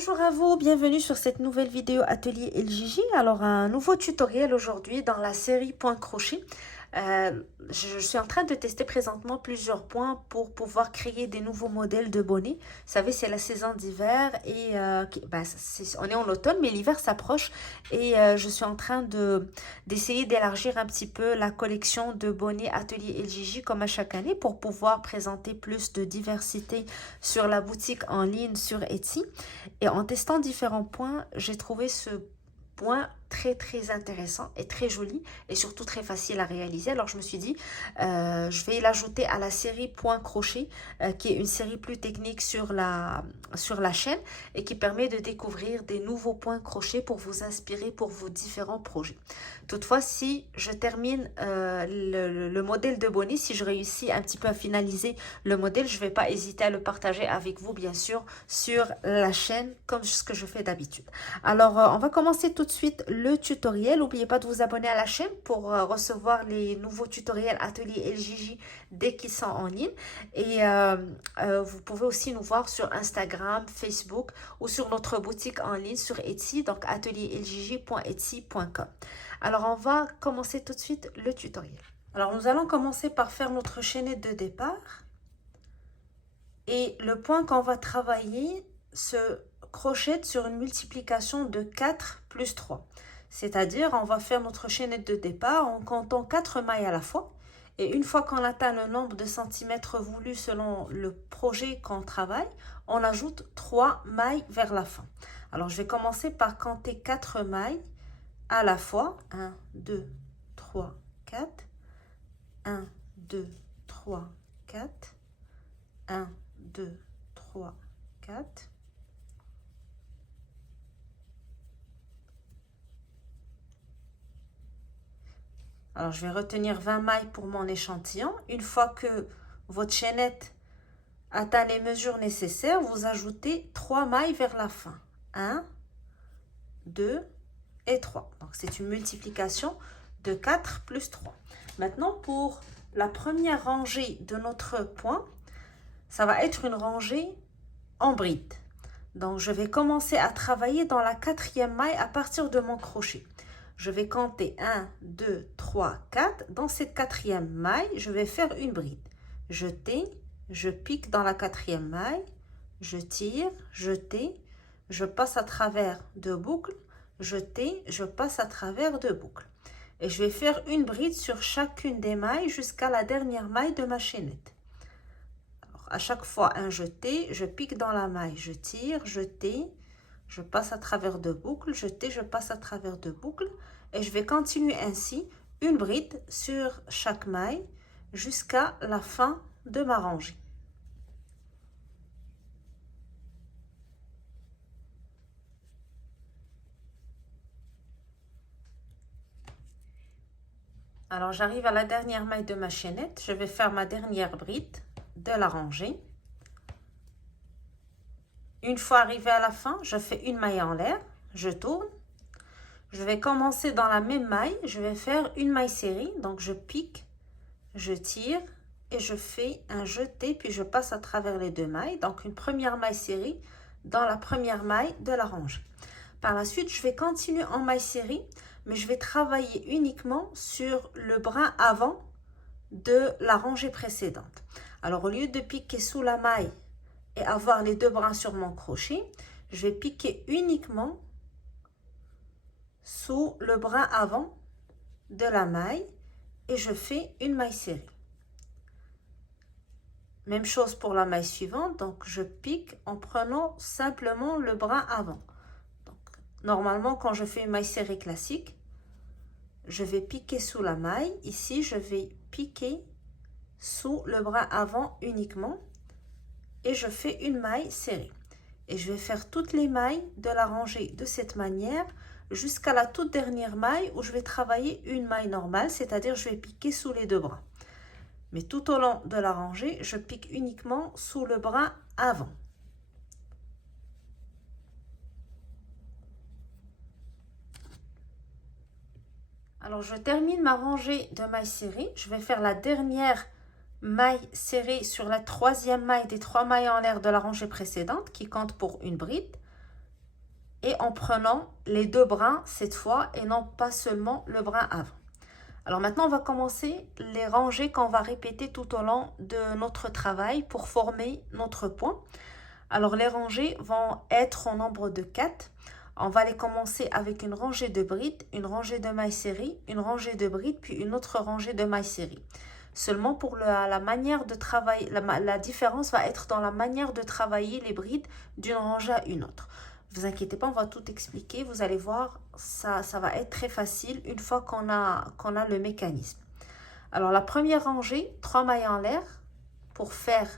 Bonjour à vous, bienvenue sur cette nouvelle vidéo Atelier LJJ. Alors un nouveau tutoriel aujourd'hui dans la série Point crochet. Je suis en train de tester présentement plusieurs points pour pouvoir créer des nouveaux modèles de bonnets. Vous savez, c'est la saison d'hiver et on est en automne, mais l'hiver s'approche et je suis en train d'essayer d'élargir un petit peu la collection de bonnets Atelier LJJ comme à chaque année pour pouvoir présenter plus de diversité sur la boutique en ligne sur Etsy. Et en testant différents points, j'ai trouvé ce point très intéressant et très joli et surtout très facile à réaliser. Alors je me suis dit, je vais l'ajouter à la série Point crochet, qui est une série plus technique sur la chaîne et qui permet de découvrir des nouveaux points crochets pour vous inspirer pour vos différents projets. Toutefois, si je termine le modèle de bonnet, si je réussis un petit peu à finaliser le modèle, je ne vais pas hésiter à le partager avec vous, bien sûr, sur la chaîne, comme ce que je fais d'habitude. Alors, on va commencer tout de suite le tutoriel. N'oubliez pas de vous abonner à la chaîne pour recevoir les nouveaux tutoriels Atelier LJJ dès qu'ils sont en ligne. Et vous pouvez aussi nous voir sur Instagram, Facebook ou sur notre boutique en ligne sur Etsy, donc atelierljj.etsy.com. Alors, on va commencer tout de suite le tutoriel. Alors, nous allons commencer par faire notre chaînette de départ. Et le point qu'on va travailler se crochette sur une multiplication de 4 plus 3. C'est-à-dire, on va faire notre chaînette de départ en comptant 4 mailles à la fois. Et une fois qu'on atteint le nombre de centimètres voulu selon le projet qu'on travaille, on ajoute 3 mailles vers la fin. Alors, je vais commencer par compter 4 mailles à la fois. 1, 2, 3, 4. 1, 2, 3, 4. 1, 2, 3, 4. Alors, je vais retenir 20 mailles pour mon échantillon. Une fois que votre chaînette atteint les mesures nécessaires, vous ajoutez 3 mailles vers la fin. 1, 2 et 3. Donc, c'est une multiplication de 4 plus 3. Maintenant, pour la première rangée de notre point, ça va être une rangée en bride. Donc, je vais commencer à travailler dans la 4e maille à partir de mon crochet. Je vais compter 1, 2, 3, 4. Dans cette 4e maille, je vais faire une bride. Jeter, je pique dans la 4e maille, je tire, jeter, je passe à travers 2 boucles, jeter, je passe à travers 2 boucles. Et je vais faire une bride sur chacune des mailles jusqu'à la dernière maille de ma chaînette. Alors, à chaque fois un jeté, je pique dans la maille, je tire, jeter, je passe à travers 2 boucles, jeter, je passe à travers 2 boucles. Et je vais continuer ainsi, une bride sur chaque maille jusqu'à la fin de ma rangée. Alors, j'arrive à la dernière maille de ma chaînette. Je vais faire ma dernière bride de la rangée. Une fois arrivé à la fin, je fais une maille en l'air, je tourne. Je vais commencer dans la même maille, je vais faire une maille serrée. Donc, je pique, je tire et je fais un jeté, puis je passe à travers les 2 mailles. Donc, une première maille serrée dans la première maille de la rangée. Par la suite, je vais continuer en maille serrée, mais je vais travailler uniquement sur le brin avant de la rangée précédente. Alors, au lieu de piquer sous la maille et avoir les 2 brins sur mon crochet, je vais piquer uniquement sous le brin avant de la maille et je fais une maille serrée. Même chose pour la maille suivante, donc je pique en prenant simplement le brin avant. Donc, normalement, quand je fais une maille serrée classique, je vais piquer sous la maille. Ici, je vais piquer sous le brin avant uniquement et je fais une maille serrée. Et je vais faire toutes les mailles de la rangée de cette manière jusqu'à la toute dernière maille où je vais travailler une maille normale, c'est-à-dire je vais piquer sous les 2 brins. Mais tout au long de la rangée, je pique uniquement sous le brin avant. Alors, je termine ma rangée de mailles serrées. Je vais faire la dernière maille serrée sur la 3e maille des 3 mailles en l'air de la rangée précédente qui compte pour une bride. et en prenant les deux brins cette fois et non pas seulement le brin avant. Alors maintenant, on va commencer les rangées qu'on va répéter tout au long de notre travail pour former notre point. Alors les rangées vont être au nombre de 4. On va les commencer avec une rangée de brides, une rangée de mailles serrées, une rangée de brides, puis une autre rangée de mailles serrées. Seulement pour la manière de travailler, la différence va être dans la manière de travailler les brides d'une rangée à une autre. Ne vous inquiétez pas, on va tout expliquer. Vous allez voir, ça va être très facile une fois qu'on a le mécanisme. Alors la première rangée, 3 mailles en l'air pour faire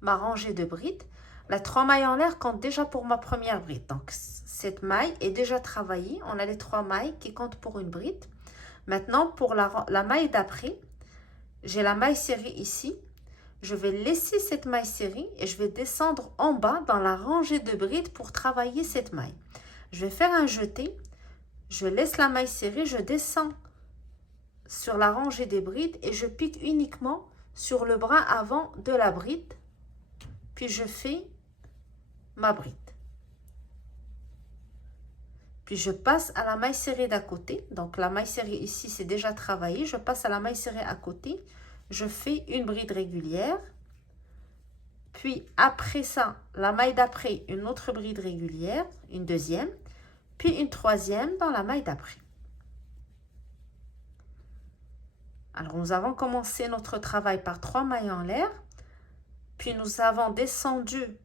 ma rangée de brides. La 3 mailles en l'air compte déjà pour ma première bride. Donc, cette maille est déjà travaillée. On a les 3 mailles qui comptent pour une bride. Maintenant, pour la maille d'après, j'ai la maille serrée ici. Je vais laisser cette maille serrée et je vais descendre en bas dans la rangée de brides pour travailler cette maille. Je vais faire un jeté. Je laisse la maille serrée. Je descends sur la rangée des brides et je pique uniquement sur le brin avant de la bride. Puis je fais ma bride. Puis je passe à la maille serrée d'à côté. Donc la maille serrée ici, c'est déjà travaillé. Je passe à la maille serrée à côté. Je fais une bride régulière. Puis après ça, la maille d'après, une autre bride régulière, une deuxième. Puis une troisième dans la maille d'après. Alors nous avons commencé notre travail par 3 mailles en l'air. Puis nous avons descendu.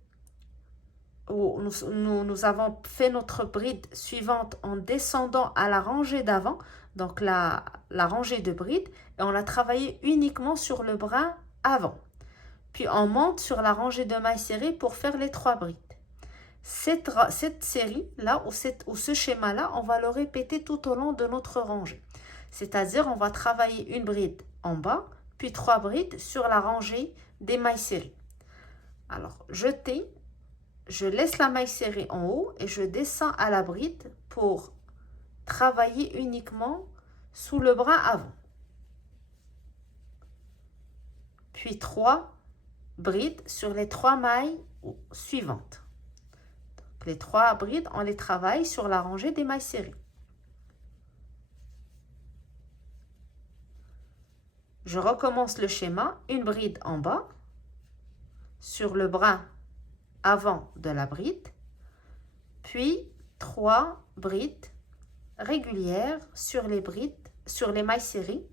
Nous avons fait notre bride suivante en descendant à la rangée d'avant, donc la rangée de bride, et on a travaillé uniquement sur le brin avant. Puis on monte sur la rangée de mailles serrées pour faire les 3 brides. Cette série-là, ou ce schéma-là, on va le répéter tout au long de notre rangée. C'est-à-dire, on va travailler une bride en bas, puis 3 brides sur la rangée des mailles serrées. Alors, jeter. Je laisse la maille serrée en haut et je descends à la bride pour travailler uniquement sous le brin avant. Puis 3 brides sur les 3 mailles suivantes. Donc, les 3 brides, on les travaille sur la rangée des mailles serrées. Je recommence le schéma, une bride en bas sur le brin avant de la bride, puis 3 brides régulières sur les mailles serrées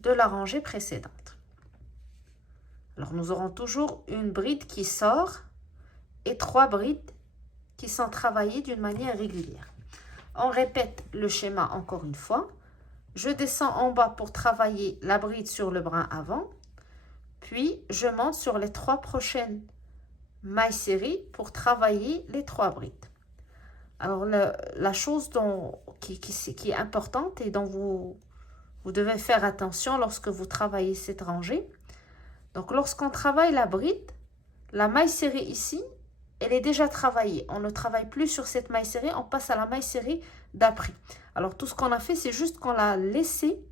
de la rangée précédente. Alors nous aurons toujours une bride qui sort et 3 brides qui sont travaillées d'une manière régulière. On répète le schéma encore une fois. Je descends en bas pour travailler la bride sur le brin avant. Puis, je monte sur les 3 prochaines mailles serrées pour travailler les 3 brides. Alors, la chose qui est importante et dont vous devez faire attention lorsque vous travaillez cette rangée. Donc, lorsqu'on travaille la bride, la maille serrée ici, elle est déjà travaillée. On ne travaille plus sur cette maille serrée, on passe à la maille serrée d'après. Alors, tout ce qu'on a fait, c'est juste qu'on l'a laissée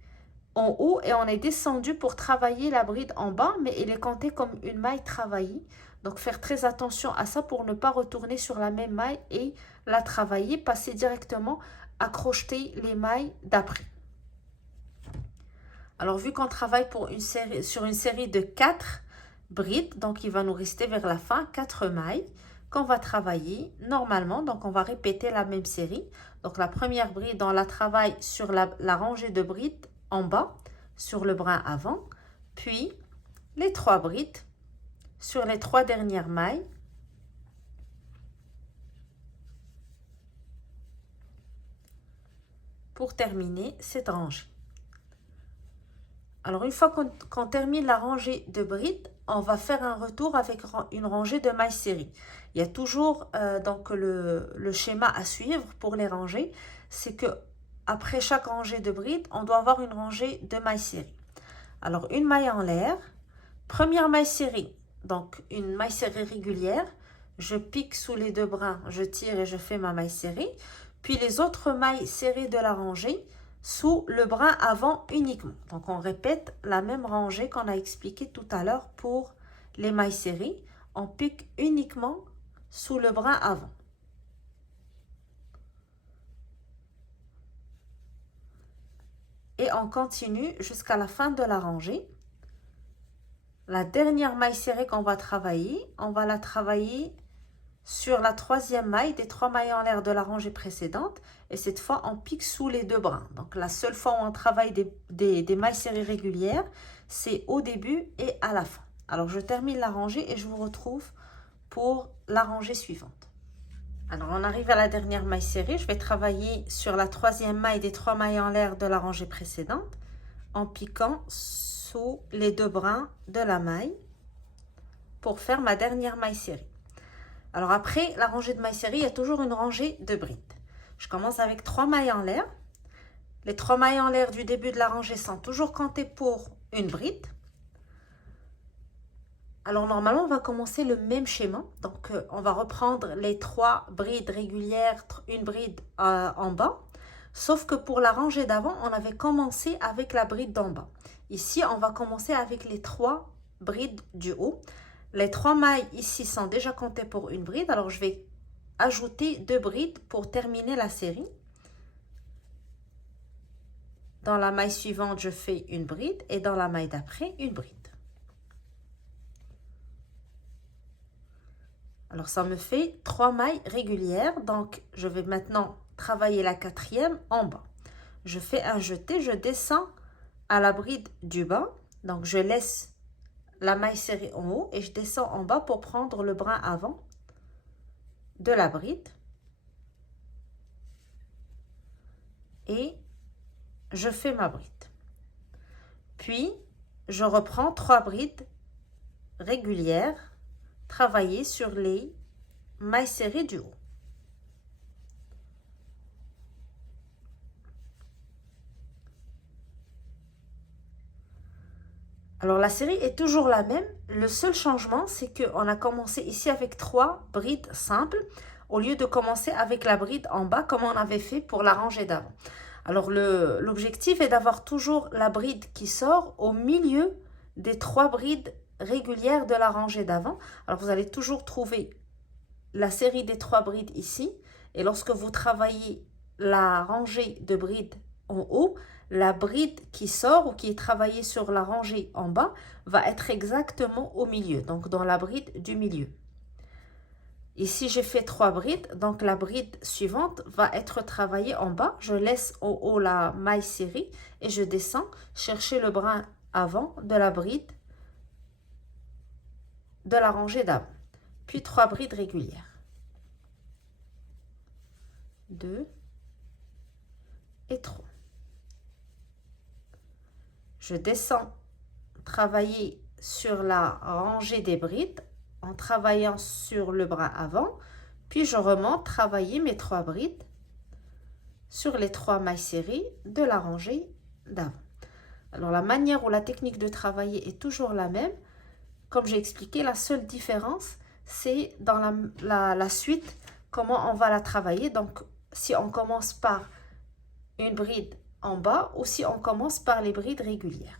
en haut et on est descendu pour travailler la bride en bas, mais elle est comptée comme une maille travaillée. Donc, faire très attention à ça pour ne pas retourner sur la même maille et la travailler, passer directement à crocheter les mailles d'après. Alors, vu qu'on travaille sur une série de 4 brides, donc il va nous rester vers la fin 4 mailles qu'on va travailler normalement. Donc, on va répéter la même série. Donc, la première bride, on la travaille sur la rangée de brides en bas sur le brin avant, puis les 3 brides sur les 3 dernières mailles pour terminer cette rangée. Alors une fois qu'on termine la rangée de brides, on va faire un retour avec une rangée de mailles serrées. Il y a toujours donc le schéma à suivre pour les rangées, c'est que après chaque rangée de brides, on doit avoir une rangée de mailles serrées. Alors, une maille en l'air, première maille serrée, donc une maille serrée régulière. Je pique sous les 2 brins, je tire et je fais ma maille serrée. Puis les autres mailles serrées de la rangée sous le brin avant uniquement. Donc, on répète la même rangée qu'on a expliqué tout à l'heure pour les mailles serrées. On pique uniquement sous le brin avant. Et on continue jusqu'à la fin de la rangée. La dernière maille serrée qu'on va travailler, on va la travailler sur la troisième maille des 3 mailles en l'air de la rangée précédente. Et cette fois, on pique sous les 2 brins. Donc, la seule fois où on travaille des mailles serrées régulières, c'est au début et à la fin. Alors, je termine la rangée et je vous retrouve pour la rangée suivante. Alors, on arrive à la dernière maille serrée. Je vais travailler sur la troisième maille des 3 mailles en l'air de la rangée précédente en piquant sous les 2 brins de la maille pour faire ma dernière maille serrée. Alors, après la rangée de mailles serrées, il y a toujours une rangée de brides. Je commence avec 3 mailles en l'air. Les 3 mailles en l'air du début de la rangée sont toujours comptées pour une bride. Alors, normalement, on va commencer le même schéma. Donc, on va reprendre les 3 brides régulières, une bride en bas. Sauf que pour la rangée d'avant, on avait commencé avec la bride d'en bas. Ici, on va commencer avec les 3 brides du haut. Les 3 mailles ici sont déjà comptées pour une bride. Alors, je vais ajouter 2 brides pour terminer la série. Dans la maille suivante, je fais une bride et dans la maille d'après, une bride. Alors, ça me fait 3 mailles régulières. Donc, je vais maintenant travailler la 4e en bas. Je fais un jeté, je descends à la bride du bas. Donc, je laisse la maille serrée en haut et je descends en bas pour prendre le brin avant de la bride. Et je fais ma bride. Puis, je reprends 3 brides régulières travaillées sur les mailles serrées du haut. Alors, la série est toujours la même. Le seul changement, c'est qu'on a commencé ici avec 3 brides simples au lieu de commencer avec la bride en bas comme on avait fait pour la rangée d'avant. Alors, l'objectif est d'avoir toujours la bride qui sort au milieu des 3 brides régulières de la rangée d'avant. Alors, vous allez toujours trouver la série des 3 brides ici. Et lorsque vous travaillez la rangée de brides en haut, la bride qui sort ou qui est travaillée sur la rangée en bas va être exactement au milieu, donc dans la bride du milieu. Ici, j'ai fait 3 brides, donc la bride suivante va être travaillée en bas. Je laisse en haut la maille serrée et je descends chercher le brin avant de la bride de la rangée d'avant. Puis 3 brides régulières. 2 et 3. Je descends travailler sur la rangée des brides en travaillant sur le brin avant, puis je remonte travailler mes 3 brides sur les 3 mailles serrées de la rangée d'avant. Alors la manière ou la technique de travailler est toujours la même. Comme j'ai expliqué, la seule différence, c'est dans la suite, comment on va la travailler. Donc, si on commence par une bride en bas ou si on commence par les brides régulières.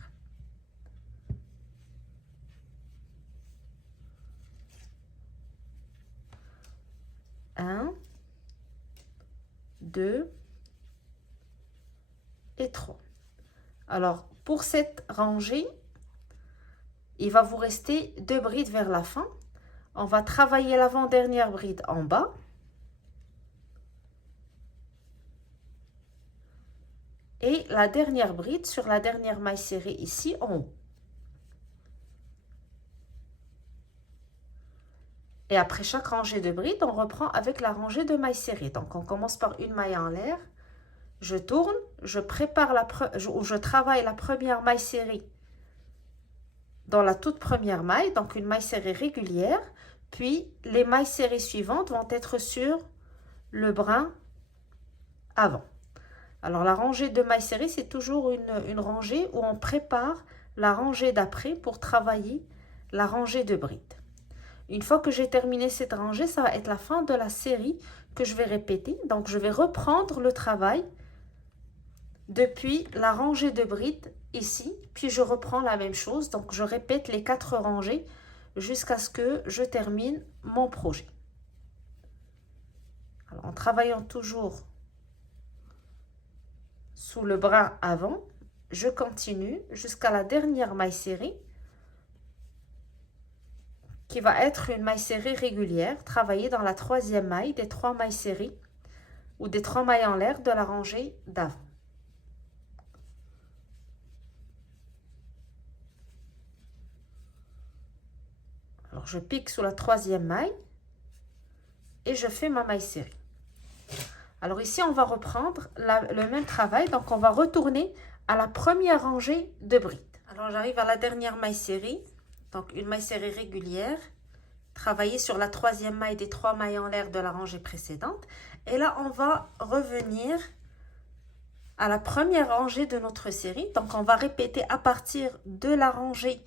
Un, 2 et 3. Alors, pour cette rangée, il va vous rester 2 brides vers la fin. On va travailler l'avant-dernière bride en bas. Et la dernière bride sur la dernière maille serrée ici en haut. Et après chaque rangée de brides, on reprend avec la rangée de mailles serrées. Donc, on commence par une maille en l'air. Je tourne, je prépare je travaille la première maille serrée dans la toute première maille, donc une maille serrée régulière. Puis, les mailles serrées suivantes vont être sur le brin avant. Alors, la rangée de mailles serrées, c'est toujours une rangée où on prépare la rangée d'après pour travailler la rangée de brides. Une fois que j'ai terminé cette rangée, ça va être la fin de la série que je vais répéter. Donc, je vais reprendre le travail depuis la rangée de brides ici, puis je reprends la même chose. Donc, je répète les 4 rangées jusqu'à ce que je termine mon projet. Alors, en travaillant toujours sous le bras avant, je continue jusqu'à la dernière maille serrée qui va être une maille serrée régulière, travaillée dans la troisième maille des 3 mailles serrées ou des 3 mailles en l'air de la rangée d'avant. Alors, je pique sous la troisième maille et je fais ma maille serrée. Alors ici, on va reprendre le même travail. Donc, on va retourner à la première rangée de brides. Alors, j'arrive à la dernière maille serrée. Donc, une maille serrée régulière. Travailler sur la troisième maille des 3 mailles en l'air de la rangée précédente. Et là, on va revenir à la première rangée de notre série. Donc, on va répéter à partir de la rangée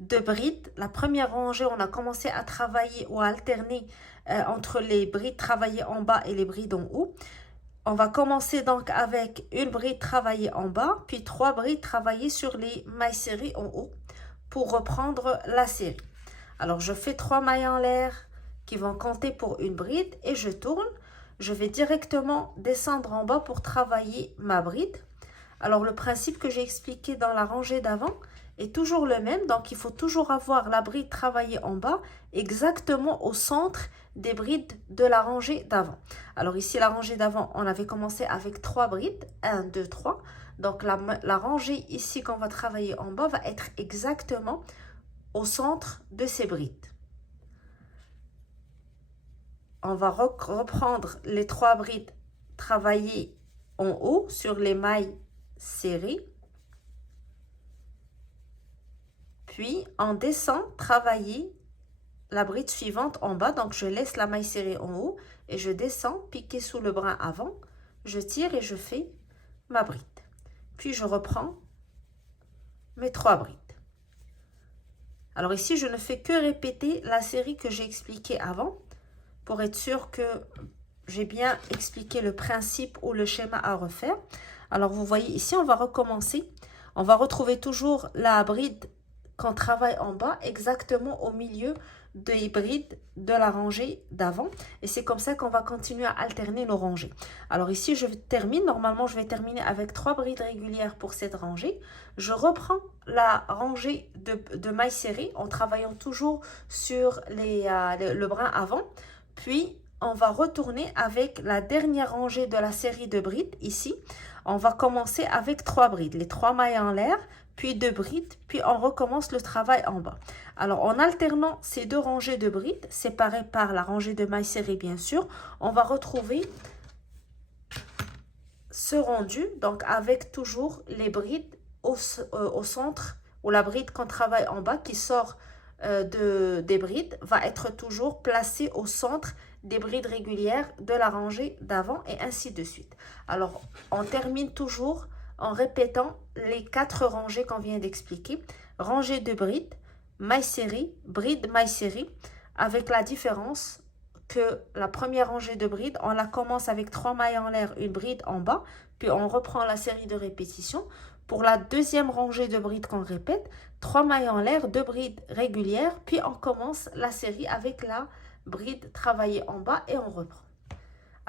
de brides. La première rangée, on a commencé à travailler ou à alterner entre les brides travaillées en bas et les brides en haut. On va commencer donc avec une bride travaillée en bas, puis 3 brides travaillées sur les mailles serrées en haut pour reprendre la série. Alors, je fais 3 mailles en l'air qui vont compter pour une bride et je tourne. Je vais directement descendre en bas pour travailler ma bride. Alors, le principe que j'ai expliqué dans la rangée d'avant est toujours le même. Donc, il faut toujours avoir la bride travaillée en bas exactement au centre des brides de la rangée d'avant. Alors, ici, la rangée d'avant, on avait commencé avec 3 brides. 1, 2, 3. Donc, la rangée ici qu'on va travailler en bas va être exactement au centre de ces brides. On va reprendre les 3 brides travaillées en haut sur les mailles serrées. Puis, on descend travailler la bride suivante en bas. Donc, je laisse la maille serrée en haut et je descends, piquer sous le brin avant. Je tire et je fais ma bride. Puis, je reprends mes 3 brides. Alors ici, je ne fais que répéter la série que j'ai expliquée avant pour être sûr que j'ai bien expliqué le principe ou le schéma à refaire. Alors, vous voyez ici, on va recommencer. On va retrouver toujours la bride qu'on travaille en bas exactement au milieu des brides de la rangée d'avant. Et c'est comme ça qu'on va continuer à alterner nos rangées. Alors ici, je termine. Normalement, je vais terminer avec 3 brides régulières pour cette rangée. Je reprends la rangée de mailles serrées en travaillant toujours sur le brin avant. Puis, on va retourner avec la dernière rangée de la série de brides ici. On va commencer avec 3 brides, les 3 mailles en l'air, puis 2 brides, puis on recommence le travail en bas. Alors, en alternant ces 2 rangées de brides, séparées par la rangée de mailles serrées bien sûr, on va retrouver ce rendu, donc avec toujours les brides au centre, ou la bride qu'on travaille en bas qui sort des brides va être toujours placée au centre des brides régulières de la rangée d'avant et ainsi de suite. Alors, on termine toujours en répétant les 4 rangées qu'on vient d'expliquer. Rangée de brides, maille serrée, bride, maille serrée, avec la différence que la première rangée de brides, on la commence avec 3 mailles en l'air, une bride en bas, puis on reprend la série de répétitions. Pour la deuxième rangée de brides qu'on répète, 3 mailles en l'air, 2 brides régulières, puis on commence la série avec la bride travaillée en bas et on reprend.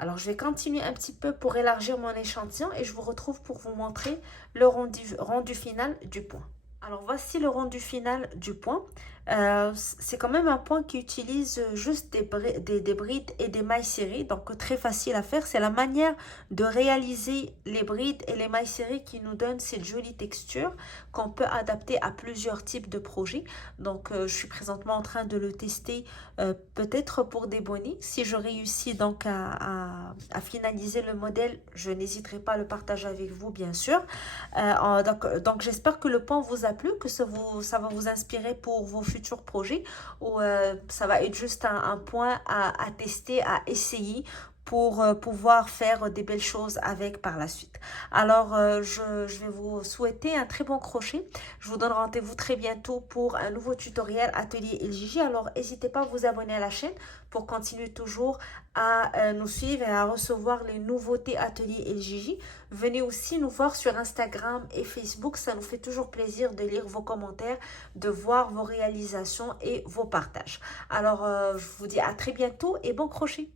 Alors, je vais continuer un petit peu pour élargir mon échantillon et je vous retrouve pour vous montrer le rendu final du point. Alors, voici le rendu final du point. C'est quand même un point qui utilise juste des brides et des mailles serrées, donc très facile à faire. C'est la manière de réaliser les brides et les mailles serrées qui nous donne cette jolie texture qu'on peut adapter à plusieurs types de projets. Donc, je suis présentement en train de le tester peut-être pour des bonnets. Si je réussis donc à finaliser le modèle, je n'hésiterai pas à le partager avec vous, bien sûr. Donc j'espère que le point vous a plu, que ça va vous inspirer pour vos futurs projets ou ça va être juste un point à tester, à essayer pour pouvoir faire des belles choses avec par la suite. Alors, je vais vous souhaiter un très bon crochet. Je vous donne rendez-vous très bientôt pour un nouveau tutoriel Atelier LJJ. Alors, n'hésitez pas à vous abonner à la chaîne pour continuer toujours à nous suivre et à recevoir les nouveautés Atelier LJJ. Venez aussi nous voir sur Instagram et Facebook. Ça nous fait toujours plaisir de lire vos commentaires, de voir vos réalisations et vos partages. Alors, je vous dis à très bientôt et bon crochet!